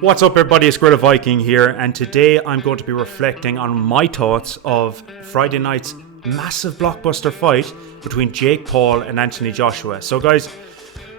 What's up everybody, it's Gorilla Viking here, and today I'm going to be reflecting on my thoughts of Friday night's massive blockbuster fight between Jake Paul and Anthony Joshua. So guys,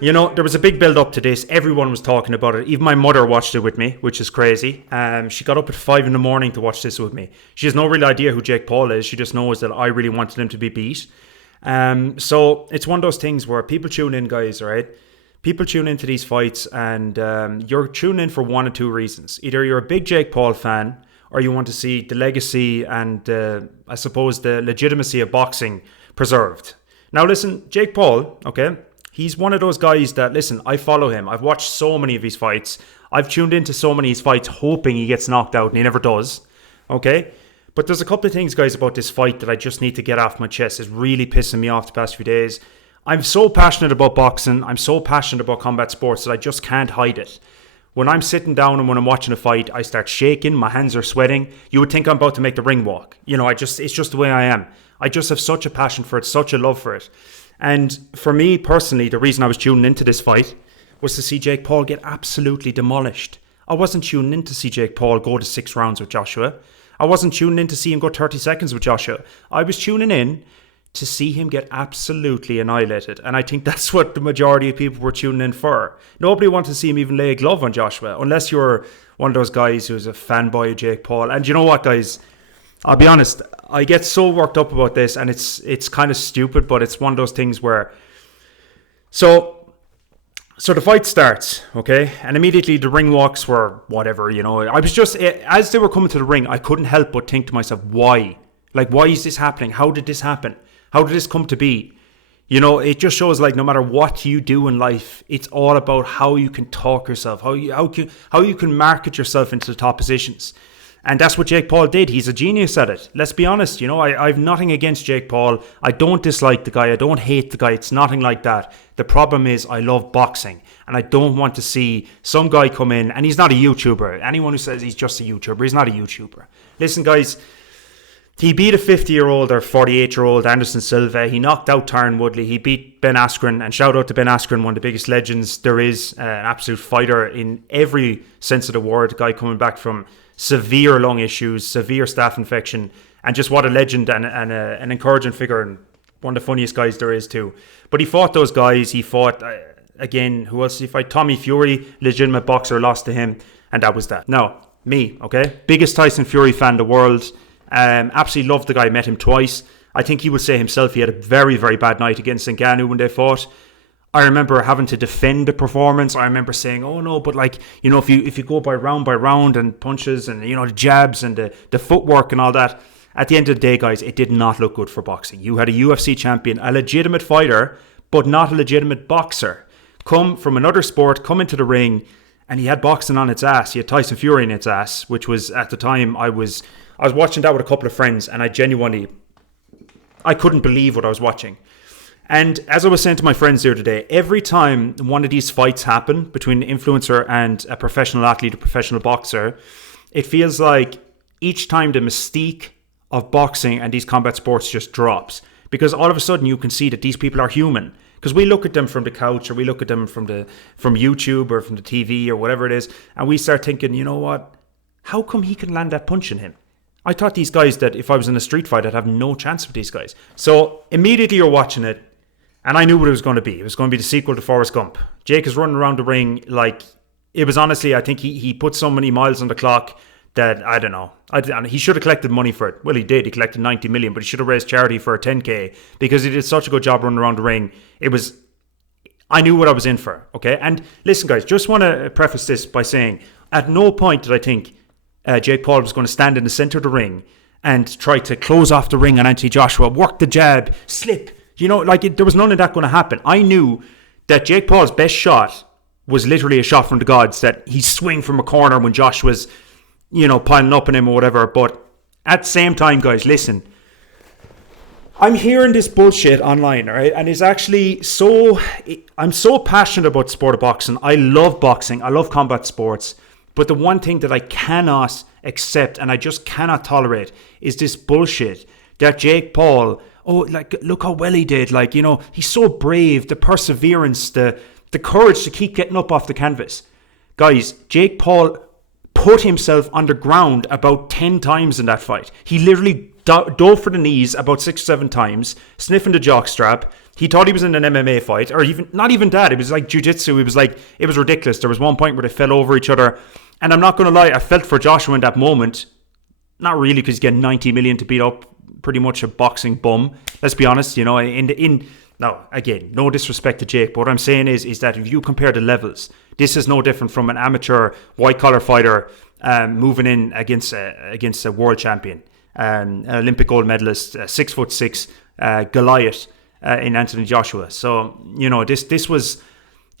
you know, there was a big build up to this, everyone was talking about it, even my mother watched it with me, which is crazy. She got up at 5 in the morning to watch this with me. She has no real idea who Jake Paul is, she just knows that I really wanted him to be beat. So it's one of those things where people tune in, guys, right? People tune into these fights and you're tuning in for one of two reasons. Either you're a big Jake Paul fan or you want to see the legacy and I suppose the legitimacy of boxing preserved. Now listen, Jake Paul, okay, he's one of those guys that, listen, I follow him. I've watched so many of his fights. I've tuned into so many of his fights hoping he gets knocked out and he never does, okay? But there's a couple of things, guys, about this fight that I just need to get off my chest. It's really pissing me off the past few days. I'm so passionate about boxing, I'm so passionate about combat sports that I just can't hide it. When I'm sitting down and when I'm watching a fight, I start shaking, my hands are sweating. You would think I'm about to make the ring walk. You know, it's just the way I am. I just have such a passion for it, such a love for it. And for me personally, the reason I was tuning into this fight was to see Jake Paul get absolutely demolished. I wasn't tuning in to see Jake Paul go to 6 rounds with Joshua. I wasn't tuning in to see him go 30 seconds with Joshua. I was tuning in to see him get absolutely annihilated. And I think that's what the majority of people were tuning in for. Nobody wanted to see him even lay a glove on Joshua, unless you're one of those guys who's a fanboy of Jake Paul. And you know what, guys? I'll be honest, I get so worked up about this, and it's kind of stupid, but it's one of those things where... So the fight starts, okay? And immediately the ring walks were whatever, you know. I was just... As they were coming to the ring, I couldn't help but think to myself, why? Like, why is this happening? How did this happen? How did this come to be? You know, it just shows like no matter what you do in life, it's all about how you can talk yourself, how you can market yourself into the top positions. And that's what Jake Paul did. He's a genius at it. Let's be honest, you know, I've nothing against Jake Paul. I don't dislike the guy. I don't hate the guy. It's nothing like that. The problem is I love boxing and I don't want to see some guy come in, and he's not a YouTuber. Anyone who says he's just a YouTuber, he's not a YouTuber. Listen, guys, he beat a 50-year-old or 48-year-old Anderson Silva. He knocked out Tyron Woodley. He beat Ben Askren. And shout out to Ben Askren, one of the biggest legends there is. An absolute fighter in every sense of the word. A guy coming back from severe lung issues, severe staph infection. And just what a legend and an encouraging figure. And one of the funniest guys there is too. But he fought those guys. He fought, again, who else did he fight? Tommy Fury, legitimate boxer, lost to him. And that was that. Now, me, okay? Biggest Tyson Fury fan in the world. Absolutely loved the guy, met him twice. I think he would say himself he had a very, very bad night against Ngannou when they fought. I remember having to defend the performance. I remember saying, oh no, but like, you know, if you go by round and punches and, you know, the jabs and the footwork and all that, at the end of the day, guys, it did not look good for boxing. You had a UFC champion, a legitimate fighter, but not a legitimate boxer, come from another sport, come into the ring, and he had boxing on its ass. He had Tyson Fury in its ass, which was, at the time, I was watching that with a couple of friends, and I couldn't believe what I was watching. And as I was saying to my friends the other day, every time one of these fights happen between an influencer and a professional athlete, a professional boxer, it feels like each time the mystique of boxing and these combat sports just drops. Because all of a sudden you can see that these people are human. Because we look at them from the couch, or we look at them from YouTube or from the TV or whatever it is, and we start thinking, you know what? How come he can land that punch in him? I thought these guys, that if I was in a street fight, I'd have no chance with these guys. So immediately you're watching it, and I knew what it was going to be. It was going to be the sequel to Forrest Gump. Jake is running around the ring like, it was honestly, I think he put so many miles on the clock that, I don't know. He should have collected money for it. Well, he did. He collected 90 million, but he should have raised charity for a 10K because he did such a good job running around the ring. I knew what I was in for, okay? And listen, guys, just want to preface this by saying, at no point did I think Jake Paul was going to stand in the center of the ring and try to close off the ring on Anthony Joshua, work the jab, slip. You know, like there was none of that going to happen. I knew that Jake Paul's best shot was literally a shot from the gods, that he swing from a corner when Joshua's, you know, piling up on him or whatever. But at the same time, guys, listen, I'm hearing this bullshit online, all right? And it's actually I'm so passionate about the sport of boxing. I love boxing. I love combat sports. But the one thing that I cannot accept and I just cannot tolerate is this bullshit that Jake Paul, oh, like, look how well he did. Like, you know, he's so brave, the perseverance, the courage to keep getting up off the canvas. Guys, Jake Paul put himself on the ground about 10 times in that fight. He literally dove for the knees about 6 or 7 times, sniffing the jockstrap. He thought he was in an MMA fight, or even not even that. It was like jiu-jitsu. It was ridiculous. There was one point where they fell over each other. And I'm not going to lie, I felt for Joshua in that moment. Not really, because he's getting 90 million to beat up pretty much a boxing bum. Let's be honest, you know, now, again, no disrespect to Jake, but what I'm saying is that if you compare the levels, this is no different from an amateur white-collar fighter moving in against a world champion, an Olympic gold medalist, 6'6", Goliath in Anthony Joshua. So, you know, this was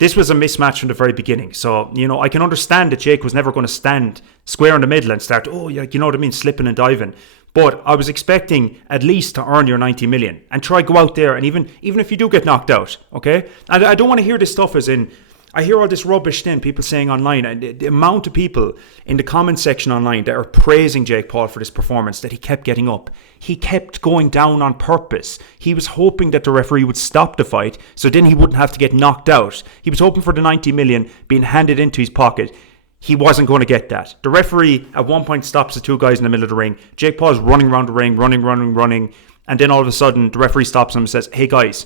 a mismatch from the very beginning. So, you know, I can understand that Jake was never going to stand square in the middle and start, you know what I mean, slipping and diving. But I was expecting at least to earn your 90 million and try go out there. And even if you do get knocked out, okay? And I don't want to hear this stuff as in, I hear all this rubbish then, people saying online, and the amount of people in the comment section online that are praising Jake Paul for this performance, that he kept getting up. He kept going down on purpose. He was hoping that the referee would stop the fight so then he wouldn't have to get knocked out. He was hoping for the 90 million being handed into his pocket. He wasn't going to get that. The referee at one point stops the 2 guys in the middle of the ring. Jake Paul's running around the ring, running. And then all of a sudden, the referee stops him and says, hey guys,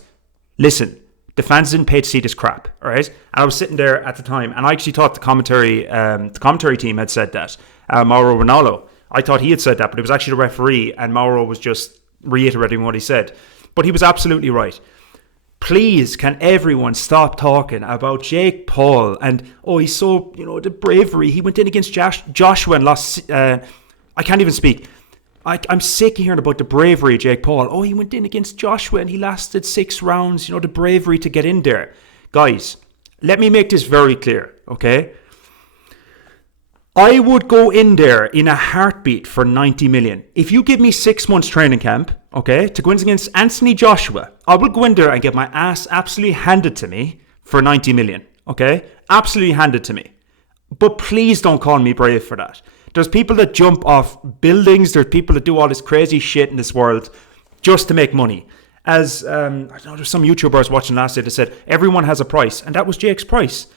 listen, the fans didn't pay to see this crap, all right? And I was sitting there at the time, and I actually thought the commentary team had said that. Mauro Ranallo. I thought he had said that, but it was actually the referee, and Mauro was just reiterating what he said. But he was absolutely right. Please, can everyone stop talking about Jake Paul and, he's so, you know, the bravery. He went in against Joshua and lost. I can't even speak. I'm sick of hearing about the bravery of Jake Paul. He went in against Joshua and he lasted 6 rounds. You know, the bravery to get in there. Guys, let me make this very clear, okay? I would go in there in a heartbeat for 90 million. If you give me 6 months training camp, okay, to go in against Anthony Joshua, I will go in there and get my ass absolutely handed to me for 90 million, okay? Absolutely handed to me. But please don't call me brave for that. There's people that jump off buildings. There's people that do all this crazy shit in this world just to make money. As, I don't know, there's some YouTubers watching last day that said, everyone has a price. And that was Jake's price.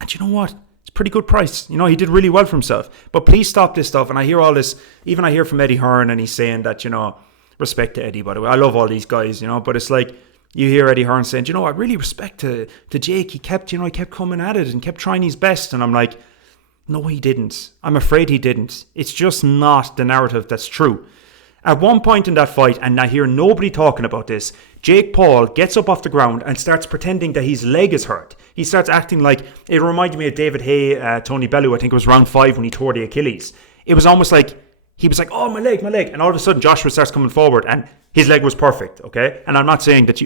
And you know what? It's a pretty good price. You know, he did really well for himself. But please stop this stuff. And I hear all this, even I hear from Eddie Hearn, and he's saying that, you know, respect to Eddie, by the way. I love all these guys, you know, but it's like, you hear Eddie Hearn saying, you know, I really respect to Jake. He kept coming at it and kept trying his best. And I'm like, no, he didn't. I'm afraid he didn't. It's just not the narrative that's true. At one point in that fight, and I hear nobody talking about this, Jake Paul gets up off the ground and starts pretending that his leg is hurt. He starts acting like, it reminded me of David Hay, Tony Bellew, I think it was round 5 when he tore the Achilles. It was almost like, he was like, oh, my leg. And all of a sudden, Joshua starts coming forward and his leg was perfect, okay? And I'm not saying that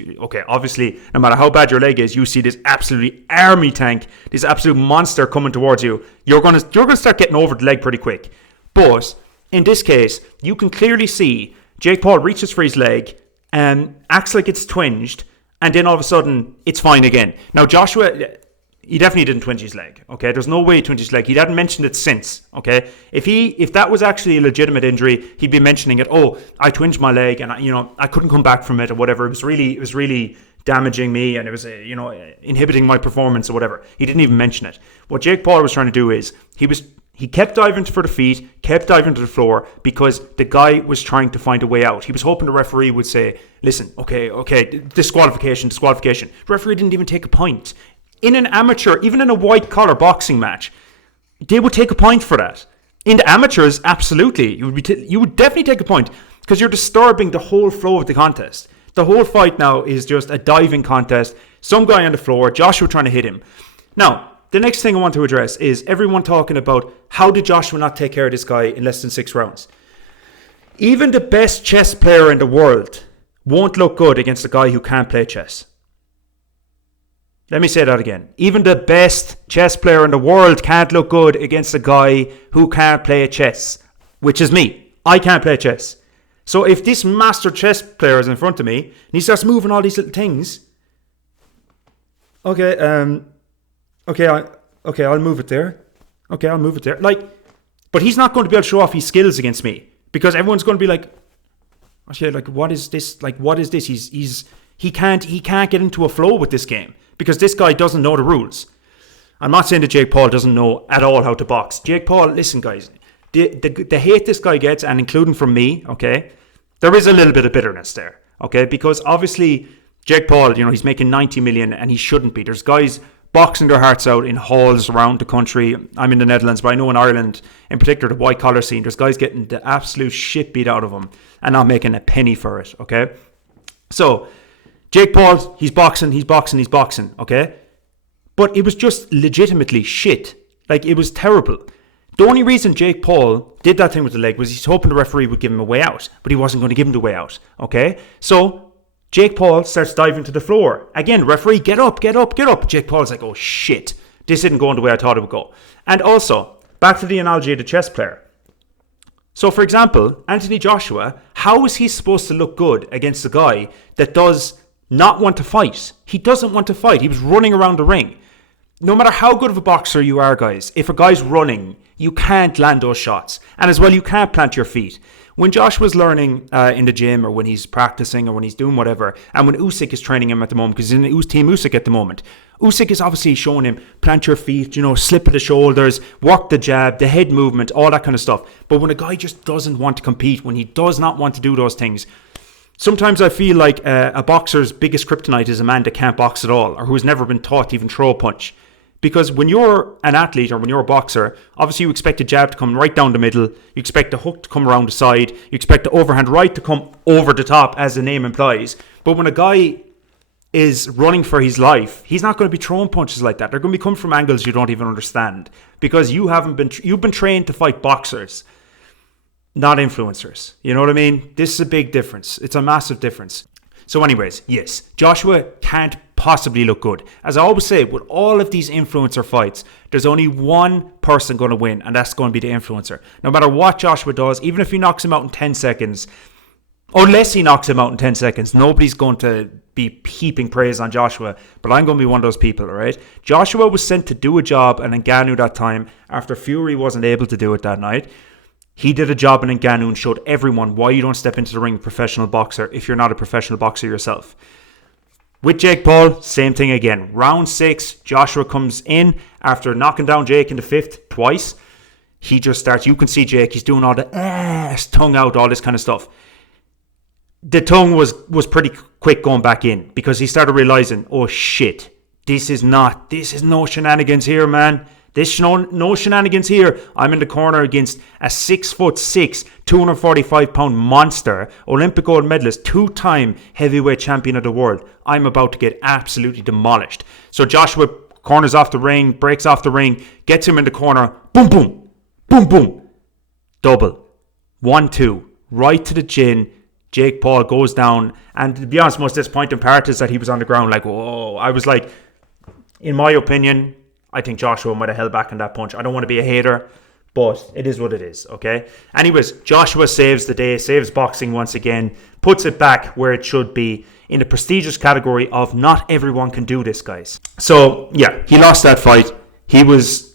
obviously, no matter how bad your leg is, you see this absolutely army tank, this absolute monster coming towards you, you're gonna start getting over the leg pretty quick. But in this case, you can clearly see Jake Paul reaches for his leg and acts like it's twinged, and then all of a sudden, it's fine again. Now, Joshua, he definitely didn't twinge his leg, okay? There's no way he twinged his leg. He hadn't mentioned it since, okay? If that was actually a legitimate injury, he'd be mentioning it. I twinged my leg and I couldn't come back from it or whatever. It was really damaging me and it was inhibiting my performance or whatever. He didn't even mention it. What Jake Paul was trying to do is he kept diving for the feet, kept diving to the floor because the guy was trying to find a way out. He was hoping the referee would say, listen, okay, disqualification. The referee didn't even take a point. In an amateur, even in a white-collar boxing match, they would take a point for that. In the amateurs, absolutely. You would definitely take a point because you're disturbing the whole flow of the contest. The whole fight now is just a diving contest. Some guy on the floor, Joshua trying to hit him. Now, the next thing I want to address is everyone talking about how did Joshua not take care of this guy in less than 6 rounds. Even the best chess player in the world won't look good against a guy who can't play chess. Let me say that again. Even the best chess player in the world can't look good against a guy who can't play chess, which is me. I can't play chess. So if this master chess player is in front of me and he starts moving all these little things, I'll move it there. But he's not going to be able to show off his skills against me because everyone's going to be like, what is this? He can't get into a flow with this game. Because this guy doesn't know the rules. I'm not saying that Jake Paul doesn't know at all how to box. Jake Paul, listen, guys, the hate this guy gets, and including from me, okay, there is a little bit of bitterness there, okay, because obviously Jake Paul, he's making 90 million and he shouldn't be. There's guys boxing their hearts out in halls around the country. I'm in the Netherlands, but I know in Ireland, in particular, the white collar scene, there's guys getting the absolute shit beat out of them and not making a penny for it, okay? So, Jake Paul, he's boxing, okay? But it was just legitimately shit. Like, it was terrible. The only reason Jake Paul did that thing with the leg was he's hoping the referee would give him a way out, but he wasn't going to give him the way out, okay? So, Jake Paul starts diving to the floor. Again, referee, get up. Jake Paul's like, oh shit, this didn't go the way I thought it would go. And also, back to the analogy of the chess player. So, for example, Anthony Joshua, how is he supposed to look good against a guy that does not want to fight? He doesn't want to fight. He was running around the ring. No matter how good of a boxer you are, guys, if a guy's running, you can't land those shots. And as well, you can't plant your feet. When Joshua's learning in the gym, or when he's practicing, or when he's doing whatever, and when Usyk is training him at the moment, because he's in Team Usyk at the moment, Usyk is obviously showing him plant your feet, slip of the shoulders, work the jab, the head movement, all that kind of stuff. But when a guy just doesn't want to compete, when he does not want to do those things, sometimes I feel like a boxer's biggest kryptonite is a man that can't box at all, or who's never been taught to even throw a punch. Because when you're an athlete or when you're a boxer, obviously you expect a jab to come right down the middle. You expect a hook to come around the side. You expect the overhand right to come over the top, as the name implies. But when a guy is running for his life, he's not going to be throwing punches like that. They're going to be coming from angles you don't even understand. Because you've been trained to fight boxers, not influencers. You know what I mean? This is a big difference. It's a massive difference. So anyways, yes, Joshua can't possibly look good. As I always say, with all of these influencer fights, there's only one person going to win, and that's going to be the influencer. No matter what Joshua does, even if he knocks him out in 10 seconds, unless he knocks him out in 10 seconds, nobody's going to be heaping praise on Joshua, but I'm going to be one of those people, all right? Joshua was sent to do a job in Ngannou that time after Fury wasn't able to do it that night. He did a job in Ngannou and showed everyone why you don't step into the ring professional boxer if you're not a professional boxer yourself. With Jake Paul, same thing again. Round 6, Joshua comes in after knocking down Jake in the 5th twice. He just starts, you can see Jake, he's doing all the tongue out, all this kind of stuff. The tongue was pretty quick going back in because he started realizing, oh shit, this is no shenanigans here, man. There's no shenanigans here. I'm in the corner against a 6'6", 245-pound monster, Olympic gold medalist, 2-time heavyweight champion of the world. I'm about to get absolutely demolished. So Joshua corners off the ring, breaks off the ring, gets him in the corner. Boom, boom, boom, boom. Double. 1-2. Right to the chin. Jake Paul goes down. And to be honest, most disappointing part is that he was on the ground like, whoa. I was like, in my opinion, I think Joshua might have held back on that punch. I don't want to be a hater, but it is what it is, okay? Anyways, Joshua saves the day, saves boxing once again, puts it back where it should be in the prestigious category of not everyone can do this, guys. So, yeah, he lost that fight. He was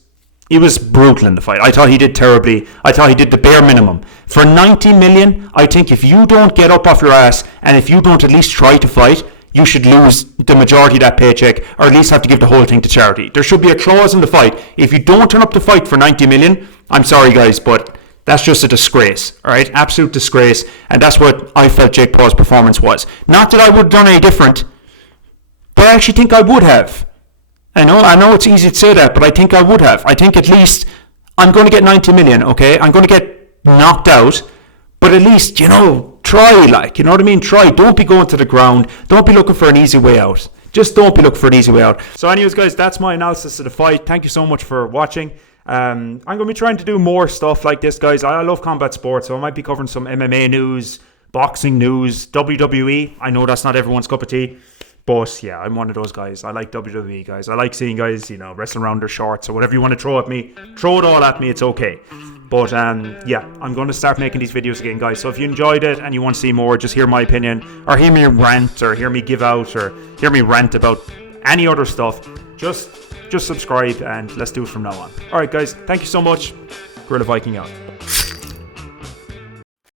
brutal in the fight. I thought he did terribly. I thought he did the bare minimum. For 90 million, I think if you don't get up off your ass and if you don't at least try to fight, you should lose the majority of that paycheck, or at least have to give the whole thing to charity. There should be a clause in the fight. If you don't turn up to fight for 90 million, I'm sorry guys, but that's just a disgrace, all right? Absolute disgrace. And that's what I felt Jake Paul's performance was. Not that I would have done any different, but I actually think I would have. I know it's easy to say that, but I think I would have. I think at least I'm going to get 90 million, okay? I'm going to get knocked out, but at least, try, you know what I mean? Try. Don't be going to the ground. Don't be looking for an easy way out. Just don't be looking for an easy way out. So anyways, guys, that's my analysis of the fight. Thank you so much for watching. I'm going to be trying to do more stuff like this, guys. I love combat sports, so I might be covering some MMA news, boxing news, WWE. I know that's not everyone's cup of tea, but yeah, I'm one of those guys. I like WWE, guys. I like seeing guys, wrestling around their shorts or whatever you want to throw at me. Throw it all at me. It's okay. But yeah, I'm going to start making these videos again, guys. So if you enjoyed it and you want to see more, just hear my opinion, or hear me rant, or hear me give out, or hear me rant about any other stuff, just subscribe and let's do it from now on. Alright guys, thank you so much. Gorilla Viking out.